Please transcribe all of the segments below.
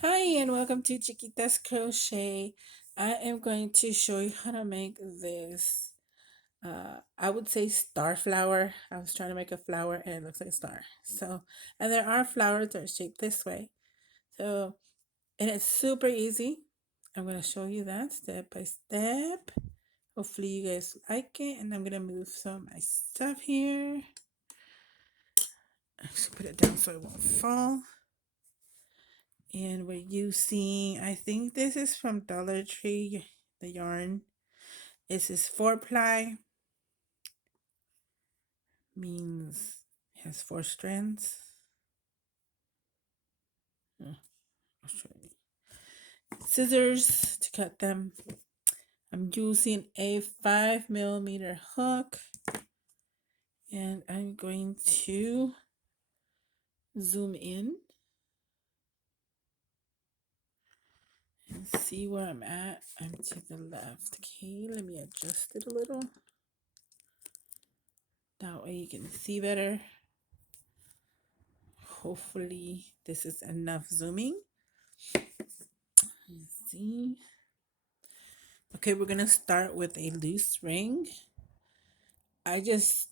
Hi and welcome to Chiquita's Crochet. I am going to show you how to make this, I would say star flower. I was trying to make a flower and it looks like a star. And there are flowers that are shaped this way. So, and it's super easy. I'm going to show you that step by step. Hopefully you guys like it. And I'm going to move some of my stuff here. Actually put it down so it won't fall. And we're using, I think this is from Dollar Tree, the yarn. This is 4-ply, means it has 4 strands. I'll show you. Scissors to cut them. I'm using a 5mm hook, and I'm going to zoom in and see where I'm at. I'm to the left. Okay, let me adjust it a little. That way you can see better. Hopefully this is enough zooming. Let's see. Okay, we're gonna start with a loose ring. I just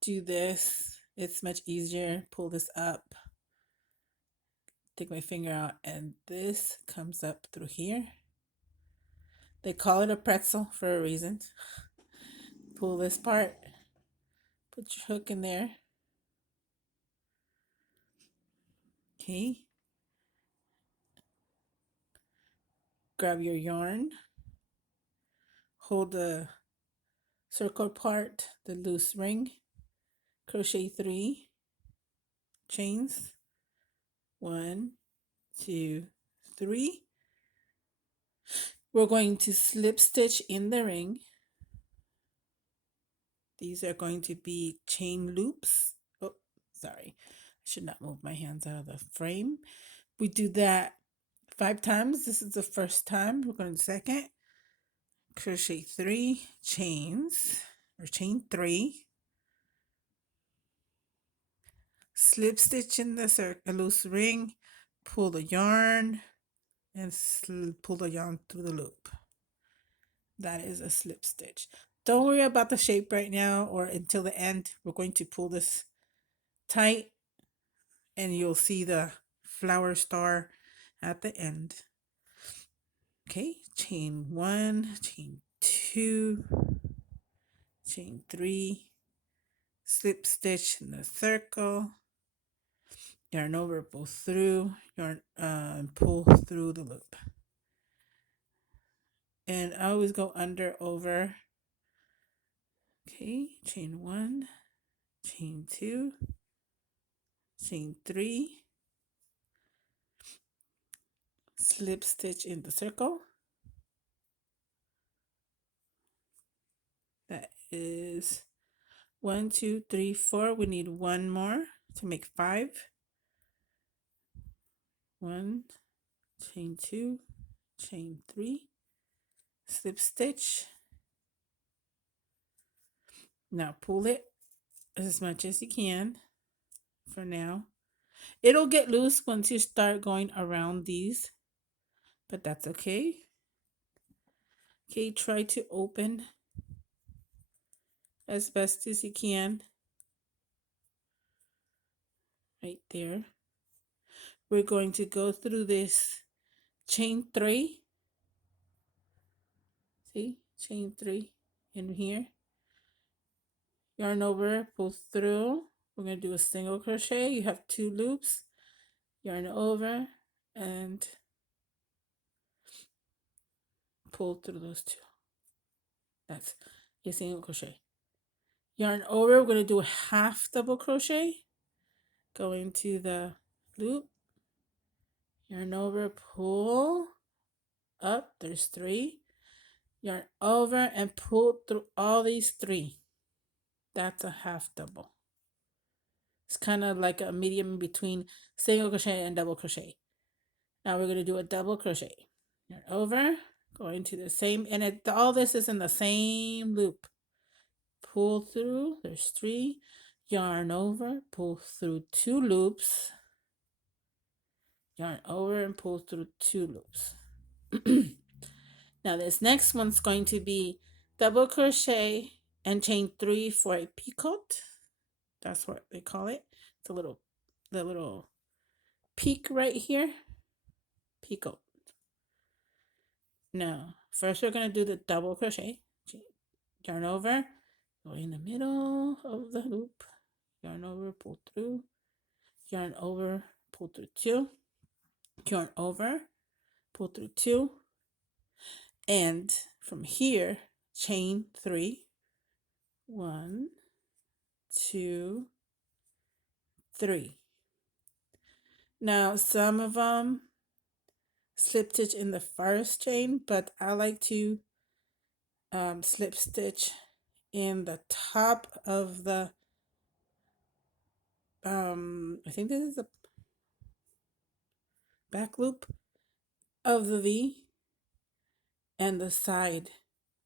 do this. It's much easier. Pull this up. Take my finger out and this comes up through here. They call it a pretzel for a reason. Pull this part. Put your hook in there. Okay. Grab your yarn. Hold the circle part, the loose ring. Crochet 3 chains. 1, 2, 3. We're going to slip stitch in the ring. These are going to be chain loops. Oh, sorry. I should not move my hands out of the frame. We do that 5 times. This is the first time. We're going to second. Crochet 3 chains, or chain 3. Slip stitch in the loose ring. Pull the yarn and pull the yarn through the loop. That is a slip stitch. Don't worry about the shape right now or until the end. We're going to pull this tight and you'll see the flower star at the end. Okay, chain 1, chain 2, chain 3, slip stitch in the circle, yarn over, pull through, yarn pull through the loop. And I always go under, over. Okay, chain 1, chain 2, chain 3, slip stitch in the circle. That is 1, 2, 3, 4. We need one more to make 5. 1, chain 2, chain 3, slip stitch. Now pull it as much as you can for now. It'll get loose once you start going around these, but that's okay. Okay, try to open as best as you can. Right there. We're going to go through this chain 3. See, chain 3 in here. Yarn over, pull through. We're going to do a single crochet. You have 2 loops. Yarn over and pull through those 2. That's a single crochet. Yarn over, we're going to do a half double crochet. Go into the loop. Yarn over, pull up. There's 3. Yarn over and pull through all these 3. That's a half double. It's kind of like a medium between single crochet and double crochet. Now we're going to do a double crochet. Yarn over, go into the same, and all this is in the same loop. Pull through, there's 3. Yarn over, pull through 2 loops. yarn over and pull through 2 loops. Now this next one's going to be double crochet and chain 3 for a picot. That's what they call it. It's the little peak right here. Picot. Now, first we're going to do the double crochet. Yarn over, go in the middle of the loop, yarn over, pull through, yarn over, pull through 2, yarn over, pull through 2, and from here chain 3, 1, 2, 3. Now some of them slip stitch in the first chain, but I like to slip stitch in the top of the I think this is the back loop of the V and the side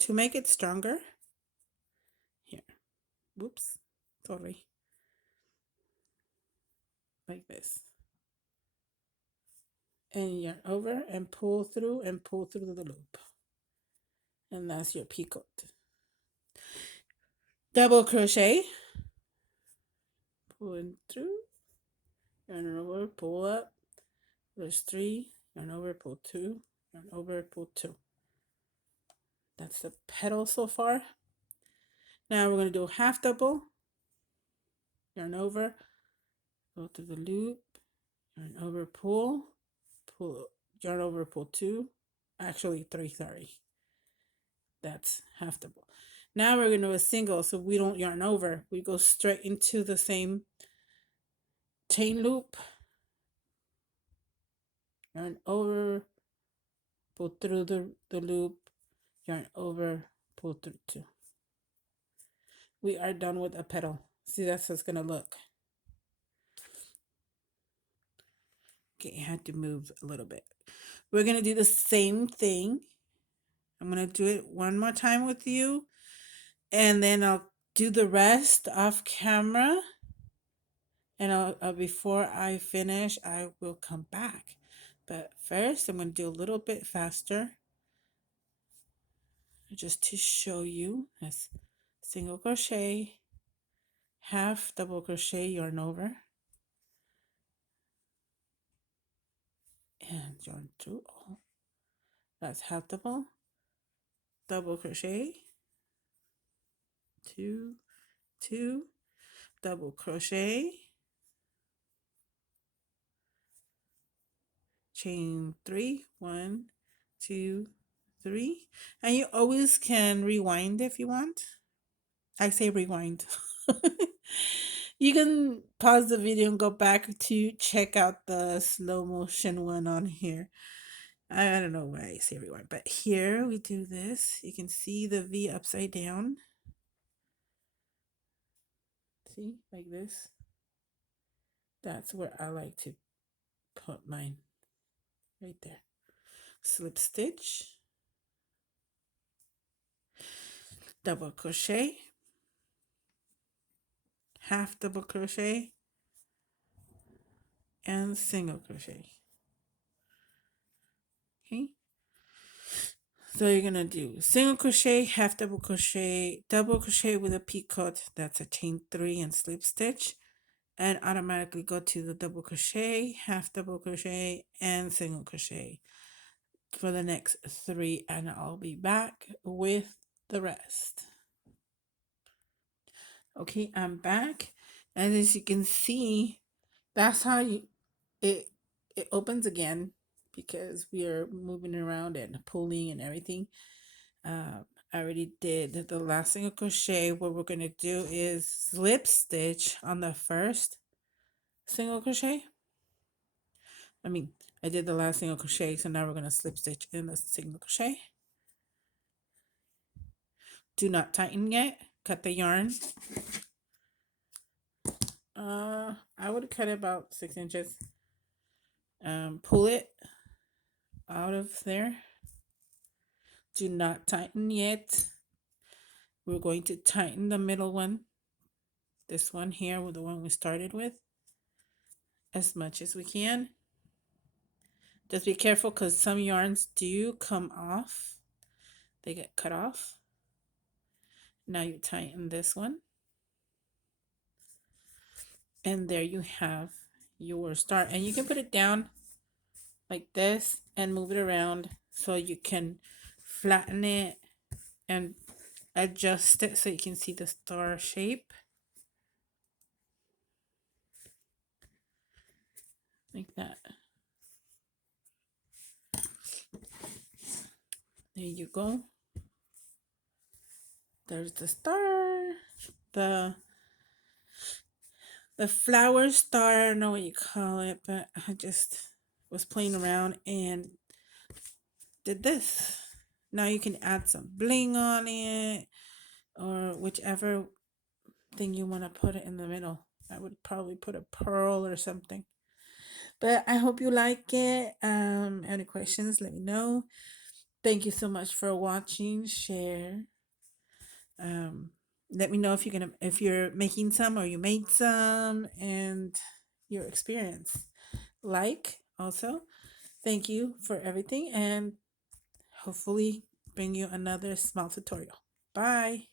to make it stronger. Here, whoops, sorry, like this, and yarn over and pull through the loop, and that's your picot. Double crochet, pulling through, yarn over, pull up, there's 3, yarn over, pull 2, yarn over, pull 2. That's the petal so far. Now we're going to do a half double, yarn over, go through the loop, yarn over, pull, yarn over, pull 2, actually 3, sorry. That's half double. Now we're going to do a single, so we don't yarn over. We go straight into the same chain loop, yarn over, pull through the loop, yarn over, pull through 2. We are done with a petal. See, that's how it's going to look. Okay, I had to move a little bit. We're going to do the same thing. I'm going to do it one more time with you, and then I'll do the rest off camera. And before I finish, I will come back. But first, I'm going to do a little bit faster just to show you. That's single crochet, half double crochet, yarn over, and yarn through all. That's half double crochet, 2, 2, double crochet, chain 3, 1, 2, 3, and you always can rewind if you want. I say rewind. You can pause the video and go back to check out the slow motion one on here. I don't know why I say rewind, but here we do this. You can see the V upside down. See, like this. That's where I like to put mine, right there. Slip stitch, double crochet, half double crochet, and single crochet. Okay, so you're gonna do single crochet, half double crochet with a picot, that's a chain 3 and slip stitch, and automatically go to the double crochet, half double crochet, and single crochet for the next 3, and I'll be back with the rest. Okay, I'm back, and as you can see, that's how it opens again, because we are moving around and pulling and everything. I already did the last single crochet. What we're going to do is slip stitch on the first single crochet. I did the last single crochet, so now we're going to slip stitch in the single crochet. Do not tighten yet. Cut the yarn. I would cut it about 6 inches. Pull it out of there. Do not tighten yet. We're going to tighten the middle one, this one here, with the one we started with, as much as we can. Just be careful because some yarns do come off. They get cut off. Now you tighten this one. And there you have your star. And you can put it down like this and move it around so you can flatten it and adjust it so you can see the star shape. Like that. There you go. There's the star. The flower star, I don't know what you call it, but I just was playing around and did this. Now you can add some bling on it or whichever thing you want to put it in the middle. I would probably put a pearl or something. But I hope you like it. Any questions, let me know. Thank you so much for watching. Share. Let me know if you're making some or you made some and your experience. Like also. Thank you for everything and hopefully bring you another small tutorial. Bye.